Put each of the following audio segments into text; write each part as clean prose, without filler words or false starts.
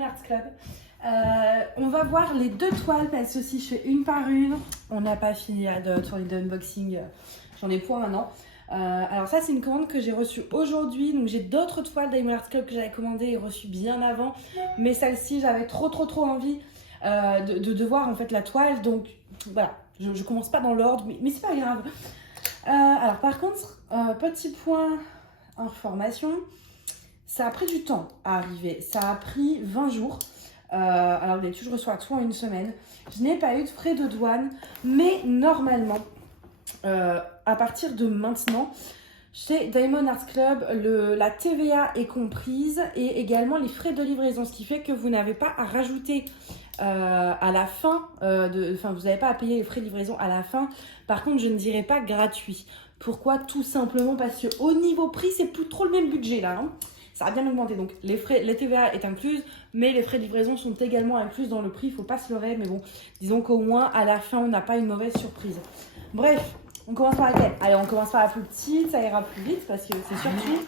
Diamond Art Club. On va voir les deux toiles parce que si je fais une par une, on n'a pas fini de tourner d'unboxing. J'en ai point maintenant. Alors ça c'est une commande que j'ai reçue aujourd'hui. Donc j'ai d'autres toiles Diamond Art Club que j'avais commandées et reçues bien avant. Mais celle-ci j'avais trop envie de voir en fait la toile. Donc voilà, je commence pas dans l'ordre mais c'est pas grave. Alors par contre, petit point information, ça a pris du temps à arriver. Ça a pris 20 jours. Alors d'habitude je reçois tout en une semaine. Je n'ai pas eu de frais de douane, mais normalement à partir de maintenant chez Diamond Art Club la TVA est comprise et également les frais de livraison, ce qui fait que vous n'avez pas à rajouter à la fin vous n'avez pas à payer les frais de livraison à la fin. Par contre je ne dirais pas gratuit. Pourquoi? Tout simplement parce que au niveau prix c'est plus trop le même budget là hein. Ça a bien augmenté, donc les TVA est incluse, mais les frais de livraison sont également inclus dans le prix, il ne faut pas se leurrer, mais bon, disons qu'au moins à la fin on n'a pas une mauvaise surprise. Bref, on commence par laquelle? Allez, on commence par la plus petite, ça ira plus vite parce que c'est surtout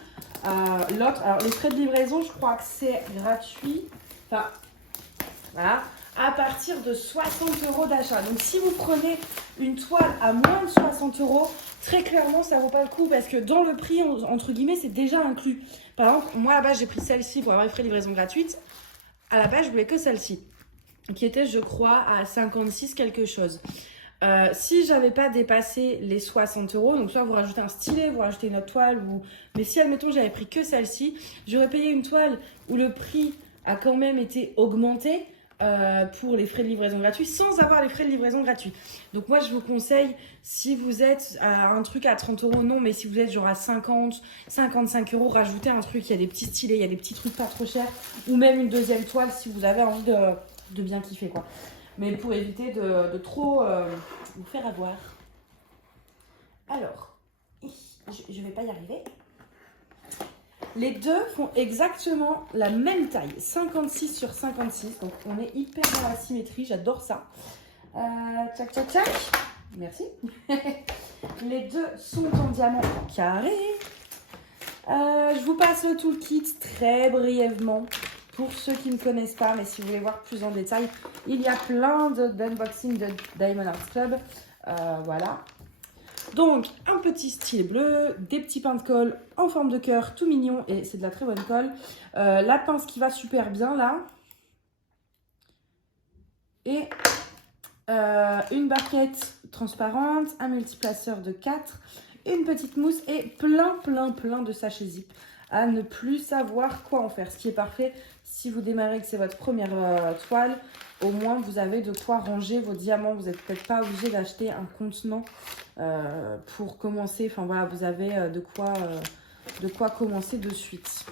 l'autre. Alors les frais de livraison, je crois que c'est gratuit, enfin voilà, à partir de 60 € d'achat. Donc si vous prenez une toile à moins de 60 €, très clairement ça vaut pas le coup parce que dans le prix entre guillemets c'est déjà inclus. Par exemple, moi à la base j'ai pris celle-ci pour avoir les frais de livraison gratuites. À la base je voulais que celle-ci qui était je crois à 56 quelque chose. Si j'avais pas dépassé les 60 €, donc soit vous rajoutez un stylet, vous rajoutez une autre toile, mais si admettons j'avais pris que celle-ci, j'aurais payé une toile où le prix a quand même été augmenté pour les frais de livraison gratuits sans avoir les frais de livraison gratuits. Donc moi je vous conseille, si vous êtes à un truc à 30 € non, mais si vous êtes genre à 50, 55 €, rajoutez un truc, il y a des petits stylets, il y a des petits trucs pas trop chers, ou même une deuxième toile si vous avez envie de bien kiffer quoi. Mais pour éviter de trop vous faire avoir. Alors, je vais pas y arriver. Les deux font exactement la même taille, 56 sur 56, donc on est hyper dans la symétrie, j'adore ça. Tchac, tchac, tchac, merci. Les deux sont en diamant carré. Je vous passe le toolkit très brièvement pour ceux qui ne connaissent pas, mais si vous voulez voir plus en détail, il y a plein d'unboxing de Diamond Art Club. Voilà. Donc, un petit stylet bleu, des petits pains de colle en forme de cœur, tout mignon, et c'est de la très bonne colle. La pince qui va super bien, là. Et une barquette transparente, un multiplaceur de 4, une petite mousse et plein de sachets zip à ne plus savoir quoi en faire. Ce qui est parfait, si vous démarrez que c'est votre première toile, au moins vous avez de quoi ranger vos diamants. Vous n'êtes peut-être pas obligé d'acheter un contenant pour commencer. Enfin voilà, vous avez de quoi commencer de suite.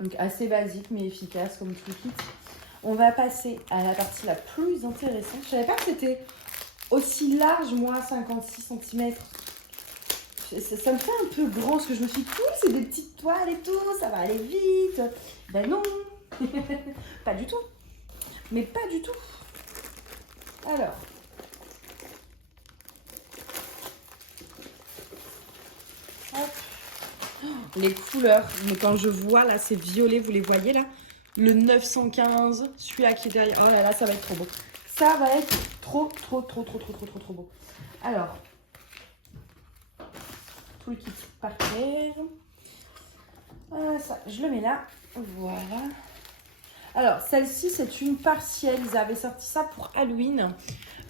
Donc assez basique mais efficace comme tout kit. On va passer à la partie la plus intéressante. Je savais pas que c'était aussi large, moi, 56 cm. Ça me fait un peu grand, parce que je me suis dit, cool, c'est des petites toiles et tout, ça va aller vite. Ben non, pas du tout. Mais pas du tout. Alors. Hop. Les couleurs, mais quand je vois, là, c'est violet, vous les voyez, là? Le 915, celui-là qui est derrière. Oh là là, ça va être trop beau. Ça va être trop beau. Alors, tout le kit par terre. Ça, je le mets là. Voilà. Alors, celle-ci, c'est une partielle. Ils avaient sorti ça pour Halloween.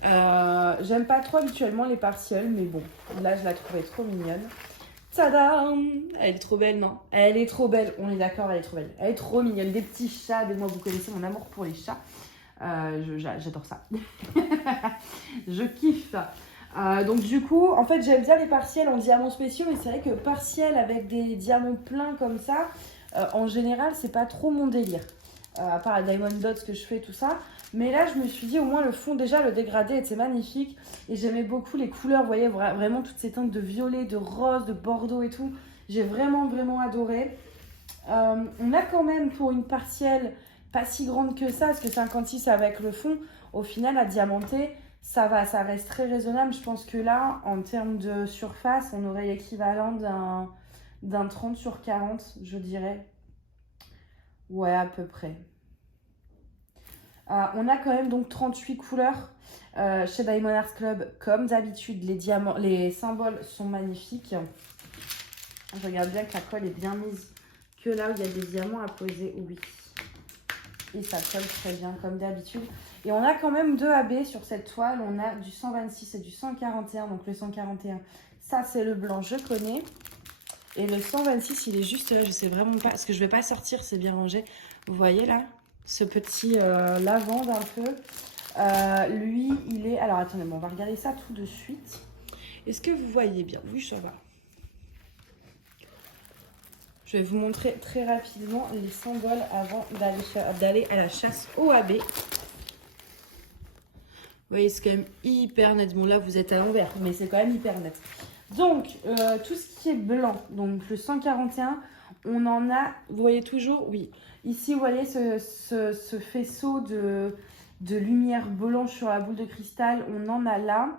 J'aime pas trop habituellement les partielles, mais bon, là, je la trouvais trop mignonne. Tadam! Elle est trop belle, non? Elle est trop belle, on est d'accord, elle est trop belle. Elle est trop mignonne, des petits chats, moi vous connaissez mon amour pour les chats. J'adore ça. Je kiffe. Donc du coup, en fait j'aime bien les partiels en diamants spéciaux, mais c'est vrai que partiels avec des diamants pleins comme ça, en général c'est pas trop mon délire. À part la Diamond Dots que je fais, tout ça. Mais là, je me suis dit, au moins, le fond, déjà, le dégradé était magnifique. Et j'aimais beaucoup les couleurs, vous voyez, vraiment toutes ces teintes de violet, de rose, de bordeaux et tout. J'ai vraiment adoré. On a quand même, pour une partielle pas si grande que ça, parce que 56 avec le fond, au final, à diamanter, ça va, ça reste très raisonnable. Je pense que là, en termes de surface, on aurait l'équivalent d'un 30 sur 40, je dirais. Ouais, à peu près. On a quand même donc 38 couleurs chez Diamond Art Club. Comme d'habitude, les diamants, les symboles sont magnifiques. Je regarde bien que la colle est bien mise. Que là où il y a des diamants à poser, oui. Et ça colle très bien comme d'habitude. Et on a quand même 2 AB sur cette toile. On a du 126 et du 141. Donc le 141, ça c'est le blanc, je connais. Et le 126, il est juste là, je sais vraiment pas. Parce que je vais pas sortir, c'est bien rangé. Vous voyez là, ce petit lavande un peu. Lui, il est... Alors attendez, bon, on va regarder ça tout de suite. Est-ce que vous voyez bien? Oui, ça va. Je vais vous montrer très rapidement les symboles avant d'aller à la chasse au AB. Vous voyez, c'est quand même hyper net. Bon, là, vous êtes à l'envers, mais c'est quand même hyper net. Donc, tout ce qui est blanc, donc le 141, on en a, vous voyez toujours, oui. Ici, vous voyez ce faisceau de lumière blanche sur la boule de cristal, on en a là.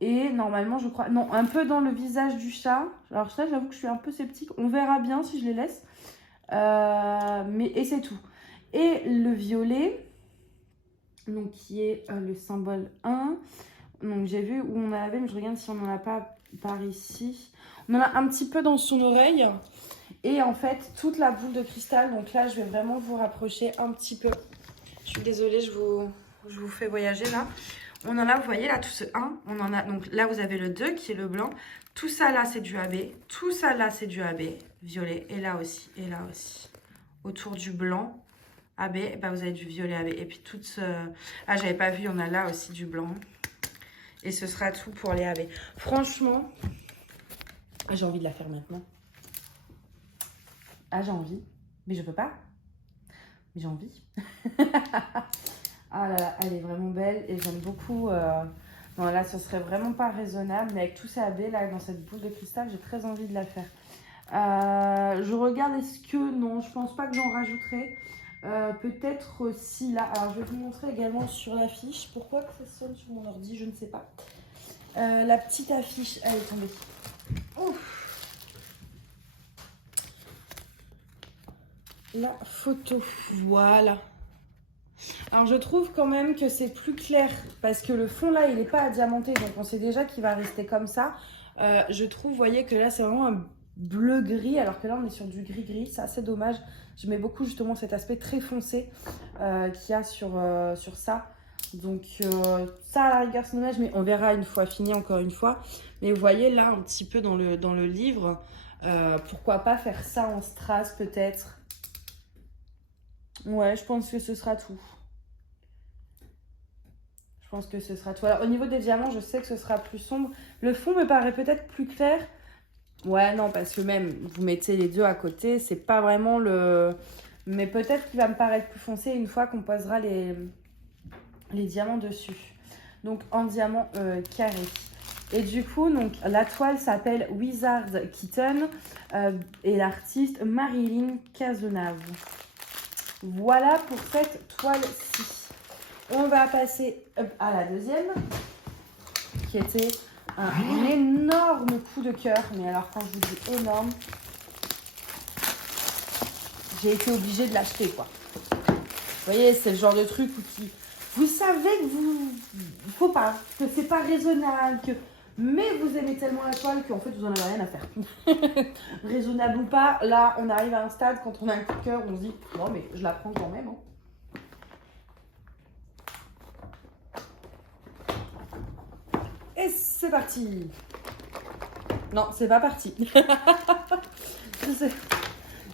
Et normalement, je crois... Non, un peu dans le visage du chat. Alors ça, j'avoue que je suis un peu sceptique. On verra bien si je les laisse. Et c'est tout. Et le violet, donc qui est le symbole 1. Donc j'ai vu où on en avait, mais je regarde si on n'en a pas par ici. On en a un petit peu dans son oreille. Et en fait, toute la boule de cristal. Donc là, je vais vraiment vous rapprocher un petit peu. Je suis désolée, je vous fais voyager là. On en a, vous voyez là, tout ce 1, on en a, donc là vous avez le 2 qui est le blanc. Tout ça là c'est du AB, tout ça là c'est du AB, violet, et là aussi, et là aussi. Autour du blanc, AB, bah, vous avez du violet AB. Et puis tout ce... Ah, j'avais pas vu, on a là aussi du blanc. Et ce sera tout pour les AB. Franchement, j'ai envie de la faire maintenant. Ah, j'ai envie, mais je peux pas. Mais j'ai envie. Ah là là, elle est vraiment belle et j'aime beaucoup. Non, là, ce serait vraiment pas raisonnable, mais avec tout ça AB là, dans cette boule de cristal, j'ai très envie de la faire. Je regarde, est-ce que... Non, je pense pas que j'en rajouterai. Peut-être si là. Alors, je vais vous montrer également sur l'affiche. Pourquoi que ça sonne sur mon ordi, je ne sais pas. La petite affiche, elle est tombée. Ouf. La photo, voilà. Alors je trouve quand même que c'est plus clair parce que le fond là il n'est pas diamanté, donc on sait déjà qu'il va rester comme ça. Je trouve, vous voyez que là c'est vraiment un bleu gris alors que là on est sur du gris gris, c'est assez dommage. J'aimais beaucoup justement cet aspect très foncé qu'il y a sur ça. Donc ça à la rigueur c'est dommage, mais on verra une fois fini, encore une fois. Mais vous voyez là un petit peu dans le livre, pourquoi pas faire ça en strass peut-être. Ouais, je pense que ce sera tout. Je pense que ce sera tout. Alors, au niveau des diamants, je sais que ce sera plus sombre. Le fond me paraît peut-être plus clair. Ouais, non, parce que même, vous mettez les deux à côté, c'est pas vraiment le... Mais peut-être qu'il va me paraître plus foncé une fois qu'on posera les diamants dessus. Donc, en diamant carré. Et du coup, donc, la toile s'appelle Wizard Kitten et l'artiste Marilyn Cazenave. Voilà pour cette toile-ci. On va passer à la deuxième, qui était un énorme coup de cœur. Mais alors, quand je vous dis énorme, j'ai été obligée de l'acheter, quoi. Vous voyez, c'est le genre de truc où vous savez que faut pas, que c'est pas raisonnable, mais vous aimez tellement la toile qu'en fait, vous en avez rien à faire. Raisonnable ou pas, là, on arrive à un stade, quand on a un coup de cœur, on se dit, non, mais je la prends quand même, hein. Et c'est parti. Non, c'est pas parti.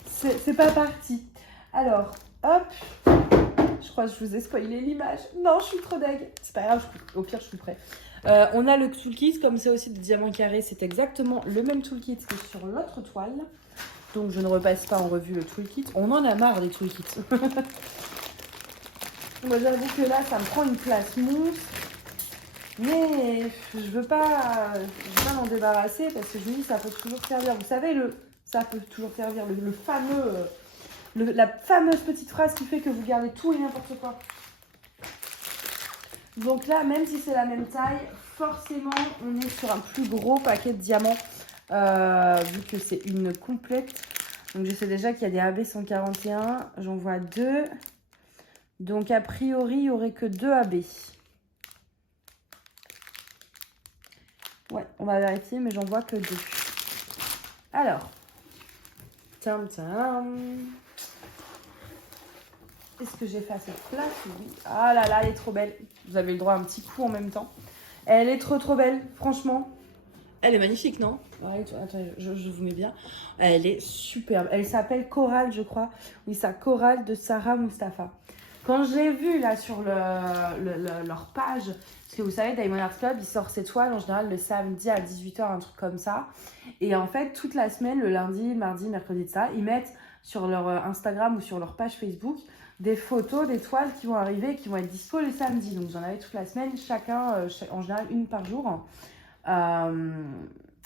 c'est pas parti. Alors, hop. Je crois que je vous ai spoilé l'image. Non, je suis trop deg. C'est pas grave, au pire, je suis prêt. On a le toolkit, comme c'est aussi des diamants carrés. C'est exactement le même toolkit que sur l'autre toile. Donc, je ne repasse pas en revue le toolkit. On en a marre des toolkits. Moi, j'avoue que là, ça me prend une place monstre. Mais je veux pas m'en débarrasser parce que je me dis ça peut toujours servir. Vous savez, ça peut toujours servir, le fameux, la fameuse petite phrase qui fait que vous gardez tout et n'importe quoi. Donc là, même si c'est la même taille, forcément, on est sur un plus gros paquet de diamants vu que c'est une complète. Donc je sais déjà qu'il y a des AB 141. J'en vois 2. Donc a priori, il n'y aurait que 2 AB. Ouais, on va vérifier, mais j'en vois que 2. Alors. Tam tam. Est-ce que j'ai fait assez de place? Oui. Ah là là, elle est trop belle. Vous avez le droit à un petit coup en même temps. Elle est trop belle, franchement. Elle est magnifique, non? Ouais, attendez, je vous mets bien. Elle est superbe. Elle s'appelle Coral, je crois. Oui, ça, Coral de Sarah Mustafa. Quand je l'ai vue là sur leur page, parce que vous savez, Diamond Art Club, ils sortent ces toiles en général le samedi à 18 h, un truc comme ça. Et en fait, toute la semaine, le lundi, mardi, mercredi, de ça, ils mettent sur leur Instagram ou sur leur page Facebook des photos des toiles qui vont arriver et qui vont être dispo le samedi. Donc j'en avais toute la semaine, chacun, en général une par jour.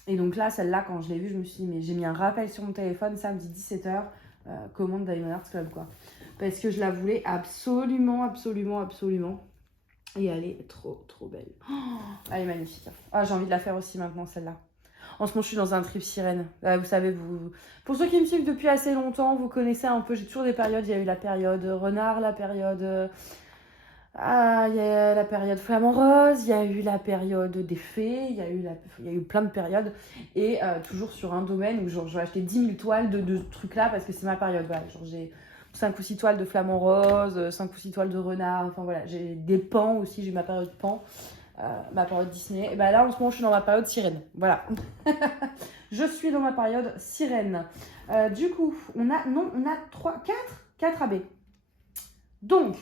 Et donc là, celle-là, quand je l'ai vue, je me suis dit, mais j'ai mis un rappel sur mon téléphone, samedi 17 h, commande Diamond Art Club, quoi. Parce que je la voulais absolument. Et elle est trop belle. Oh, elle est magnifique. Ah, j'ai envie de la faire aussi maintenant, celle-là. En ce moment, je suis dans un trip sirène. Vous savez, pour ceux qui me suivent depuis assez longtemps, vous connaissez un peu. J'ai toujours des périodes. Il y a eu la période renard, la période... il y a la période flamant rose, il y a eu la période des fées, il y a eu plein de périodes. Et toujours sur un domaine où genre, je vais acheter 10 000 toiles de trucs là parce que c'est ma période. Voilà, genre j'ai 5 ou 6 toiles de flamant rose, 5 ou 6 toiles de renard. Enfin voilà, j'ai des pans aussi, j'ai ma période pan. Ma période Disney. Et ben là, en ce moment, je suis dans ma période sirène. Voilà. Je suis dans ma période sirène. Du coup, on a 4 AB. Donc,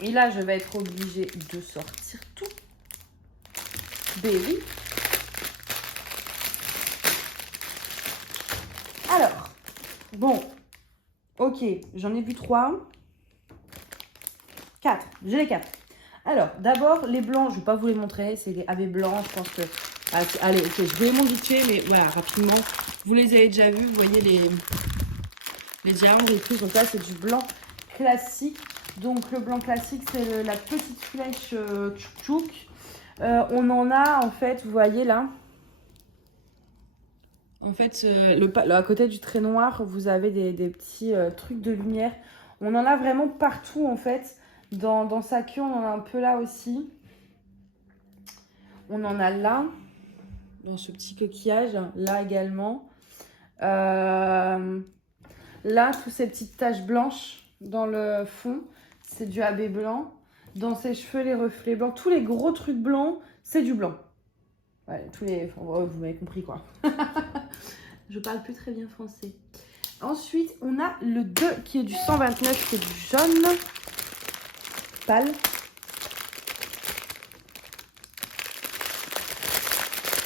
et là, je vais être obligée de sortir tout. Baby. Alors, bon. Ok, j'en ai vu 3. 4. J'ai les 4. Alors, d'abord, les blancs, je ne vais pas vous les montrer. C'est les AB blancs. Je pense que... Allez, ok, je vous les montre vite fait, mais voilà, rapidement. Vous les avez déjà vus. Vous voyez les diamants et tout. Donc là, c'est du blanc classique. Donc, le blanc classique, c'est la petite flèche tchouk. On en a, en fait, vous voyez là. En fait, à côté du trait noir, vous avez des petits trucs de lumière. On en a vraiment partout, en fait. Dans sa queue, on en a un peu là aussi. On en a là, dans ce petit coquillage, là également. Là, toutes ces petites taches blanches dans le fond, c'est du AB blanc. Dans ses cheveux, les reflets blancs. Tous les gros trucs blancs, c'est du blanc. Ouais, vous m'avez compris, quoi. Je parle plus très bien français. Ensuite, on a le 2 qui est du 129, qui est du jaune pâle.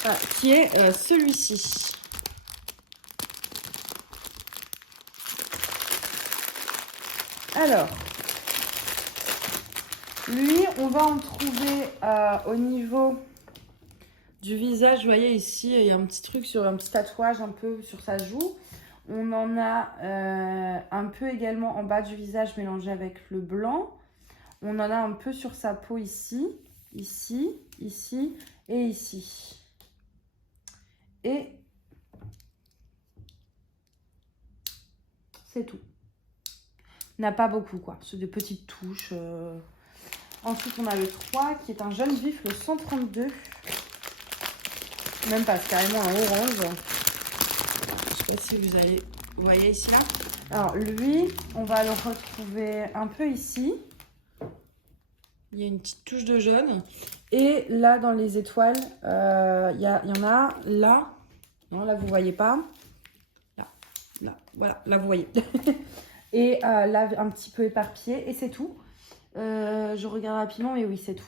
Ah, qui est celui-ci. Alors, lui, on va en trouver au niveau du visage. Vous voyez ici, il y a un petit truc sur un petit tatouage un peu sur sa joue. On en a un peu également en bas du visage mélangé avec le blanc. On en a un peu sur sa peau ici, ici et ici. Et c'est tout. Il n'y en a pas beaucoup, quoi. C'est des petites touches. Ensuite, on a le 3 qui est un jaune vif, le 132. Même pas, c'est carrément un orange. Je sais pas si vous voyez ici, là. Alors, lui, on va le retrouver un peu ici. Il y a une petite touche de jaune. Et là, dans les étoiles, il y en a là. Non, là, vous ne voyez pas. Là, voilà, là, vous voyez. Et là, un petit peu éparpillé. Et c'est tout. Je regarde rapidement, mais oui, c'est tout.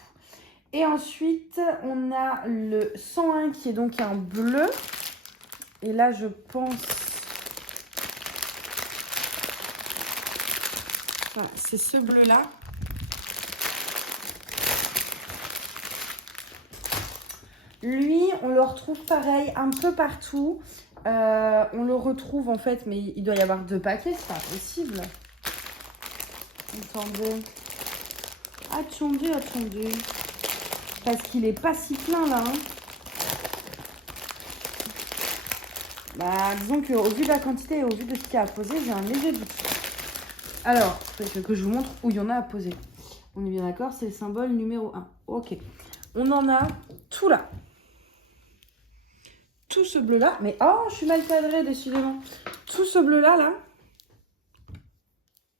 Et ensuite, on a le 101 qui est donc un bleu. Et là, je pense... Voilà, c'est ce bleu-là. Lui, on le retrouve pareil un peu partout. On le retrouve en fait, mais il doit y avoir 2 paquets, c'est pas possible. Attendez. Parce qu'il est pas si plein là. Hein. Bah, disons qu'au vu de la quantité et au vu de ce qu'il y a à poser, j'ai un léger doute. Alors, que je vous montre où il y en a à poser. On est bien d'accord, c'est le symbole numéro 1. Ok. On en a tout là. Tout ce bleu-là. Mais oh, je suis mal cadrée, décidément. Tout ce bleu-là, là. Vous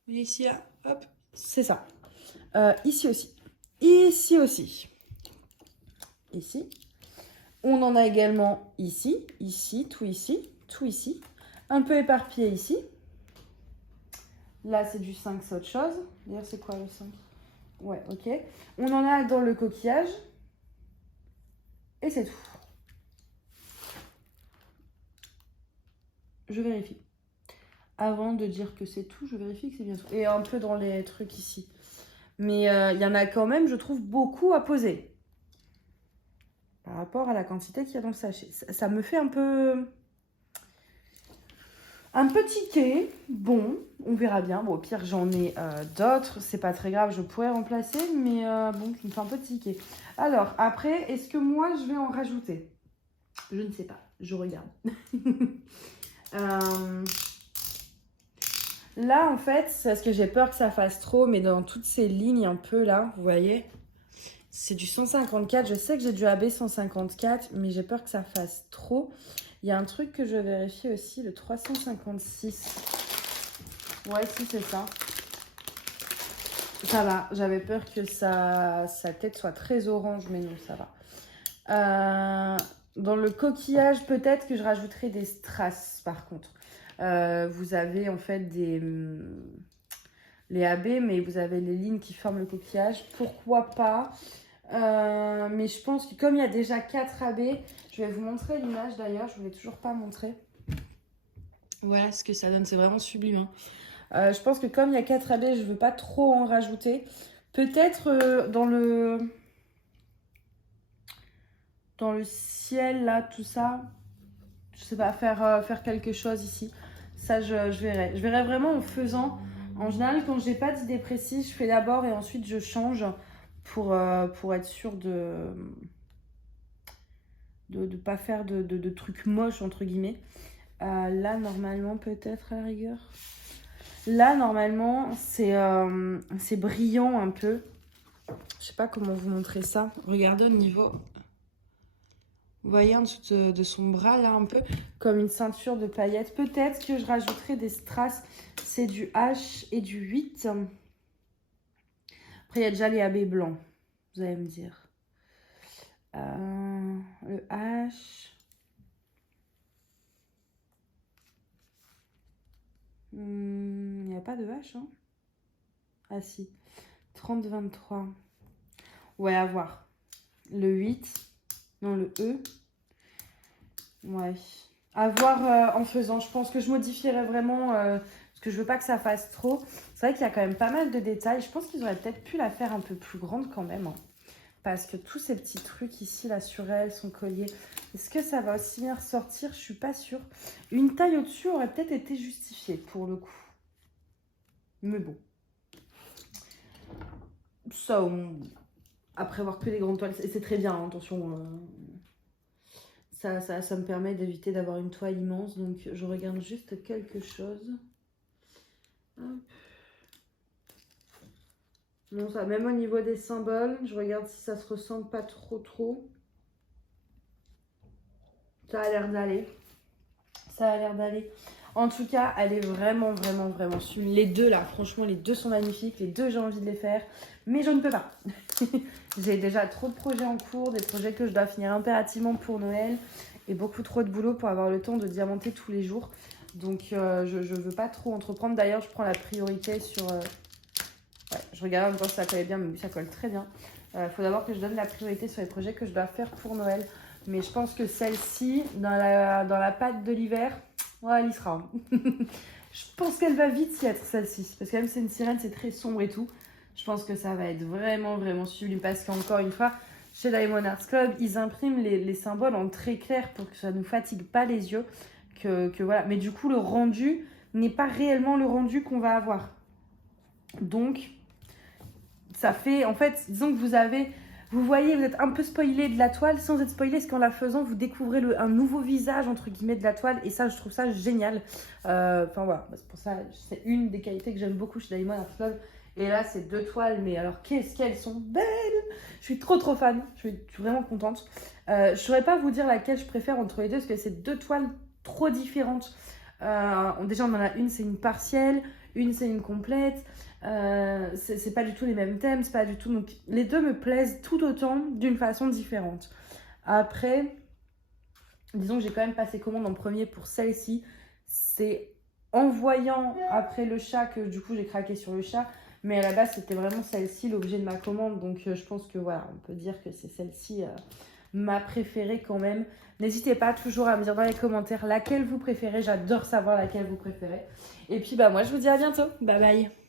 voyez ici, là. Hop. C'est ça. Ici aussi. Ici aussi. Ici. On en a également ici, ici, tout ici. Un peu éparpillé ici. Là, c'est du 5, c'est autre chose. D'ailleurs, c'est quoi le 5? Ouais, ok. On en a dans le coquillage. Et c'est tout. Je vérifie. Avant de dire que c'est tout, je vérifie que c'est bien tout. Et un peu dans les trucs ici. Mais il y en a quand même, je trouve, beaucoup à poser. Par rapport à la quantité qu'il y a dans le sachet. Ça me fait un peu tiquer. Bon, on verra bien. Bon, au pire, j'en ai d'autres. C'est pas très grave, je pourrais remplacer. Mais bon, ça me fait un peu tiquer. Alors, après, est-ce que moi, je vais en rajouter? Je ne sais pas. Je regarde. Là, en fait, c'est parce que j'ai peur que ça fasse trop. Mais dans toutes ces lignes un peu là, vous voyez, c'est du 154. Je sais que j'ai du AB 154, mais j'ai peur que ça fasse trop. Il y a un truc que je vais vérifier aussi, le 356. Ouais, si, c'est ça. Ça va. J'avais peur que sa tête soit très orange, mais non, ça va. Dans le coquillage, peut-être que je rajouterai des strass, par contre. Vous avez en fait les AB, mais vous avez les lignes qui forment le coquillage. Pourquoi pas? Mais je pense que comme il y a déjà 4 AB, je vais vous montrer l'image d'ailleurs, je ne vous l'ai toujours pas montré. Voilà ce que ça donne, c'est vraiment sublime. Hein. Je pense que comme il y a 4 AB, je ne veux pas trop en rajouter. Peut-être dans le ciel, là, tout ça, je sais pas, faire quelque chose ici. Ça, je verrai. Je verrai vraiment en faisant. En général, quand j'ai pas d'idée précise, je fais d'abord et ensuite je change pour être sûre de pas faire de trucs moches, entre guillemets. Là, normalement, peut-être à la rigueur. Là, normalement, c'est brillant un peu. Je sais pas comment vous montrer ça. Regardez au niveau... Vous voyez en dessous de son bras, là, un peu comme une ceinture de paillettes. Peut-être que je rajouterai des strass. C'est du H et du 8. Après, il y a déjà les AB blancs. Vous allez me dire. Le H. Il n'y a pas de H, hein? Ah si. 30-23. Ouais, à voir. Le 8. Non, le E. Ouais. À voir en faisant. Je pense que je modifierai vraiment parce que je veux pas que ça fasse trop. C'est vrai qu'il y a quand même pas mal de détails. Je pense qu'ils auraient peut-être pu la faire un peu plus grande quand même. Hein, parce que tous ces petits trucs ici, là, sur elle, son collier, est-ce que ça va aussi bien ressortir? Je suis pas sûre. Une taille au-dessus aurait peut-être été justifiée pour le coup. Mais bon. Ça, après avoir que des grandes toiles, c'est très bien, hein, attention. Ça me permet d'éviter d'avoir une toile immense. Donc, je regarde juste quelque chose. Hop. Non, ça, même au niveau des symboles, je regarde si ça se ressemble pas trop. Ça a l'air d'aller. Ça a l'air d'aller. En tout cas, elle est vraiment sublime. Les deux, là, franchement, les deux sont magnifiques. Les deux, j'ai envie de les faire. Mais je ne peux pas. J'ai déjà trop de projets en cours, des projets que je dois finir impérativement pour Noël. Et beaucoup trop de boulot pour avoir le temps de diamanter tous les jours. Donc, je ne veux pas trop entreprendre. D'ailleurs, je prends la priorité sur... Ouais, je regarde encore si ça collait bien, mais oui, ça colle très bien. Il faut d'abord que je donne la priorité sur les projets que je dois faire pour Noël. Mais je pense que celle-ci, dans la pâte de l'hiver, ouais, elle y sera. Je pense qu'elle va vite y être, celle-ci. Parce que même si c'est une sirène, c'est très sombre et tout. Je pense que ça va être vraiment sublime. Parce qu'encore une fois, chez Diamond Art Club, ils impriment les symboles en très clair pour que ça ne nous fatigue pas les yeux. Voilà. Mais du coup, le rendu n'est pas réellement le rendu qu'on va avoir. Donc, ça fait... En fait, disons que vous avez... vous voyez, vous êtes un peu spoilé de la toile sans être spoilé, parce qu'en la faisant, vous découvrez un nouveau visage, entre guillemets, de la toile. Et ça, je trouve ça génial. Enfin, voilà, c'est pour ça, c'est une des qualités que j'aime beaucoup chez Diamond Art Club. Et là, c'est 2 toiles, mais alors, qu'est-ce qu'elles sont belles! Je suis trop fan. Je suis vraiment contente. Je ne saurais pas vous dire laquelle je préfère entre les deux, parce que c'est 2 toiles trop différentes. Déjà, on en a une, c'est une partielle. Une, c'est une complète. C'est pas du tout les mêmes thèmes, c'est pas du tout. Donc, les deux me plaisent tout autant d'une façon différente. Après, disons que j'ai quand même passé commande en premier pour celle-ci. C'est en voyant après le chat que du coup j'ai craqué sur le chat. Mais à la base, c'était vraiment celle-ci l'objet de ma commande. Donc, je pense que voilà, on peut dire que c'est celle-ci ma préférée quand même. N'hésitez pas toujours à me dire dans les commentaires laquelle vous préférez. J'adore savoir laquelle vous préférez. Et puis, bah, moi, je vous dis à bientôt. Bye bye.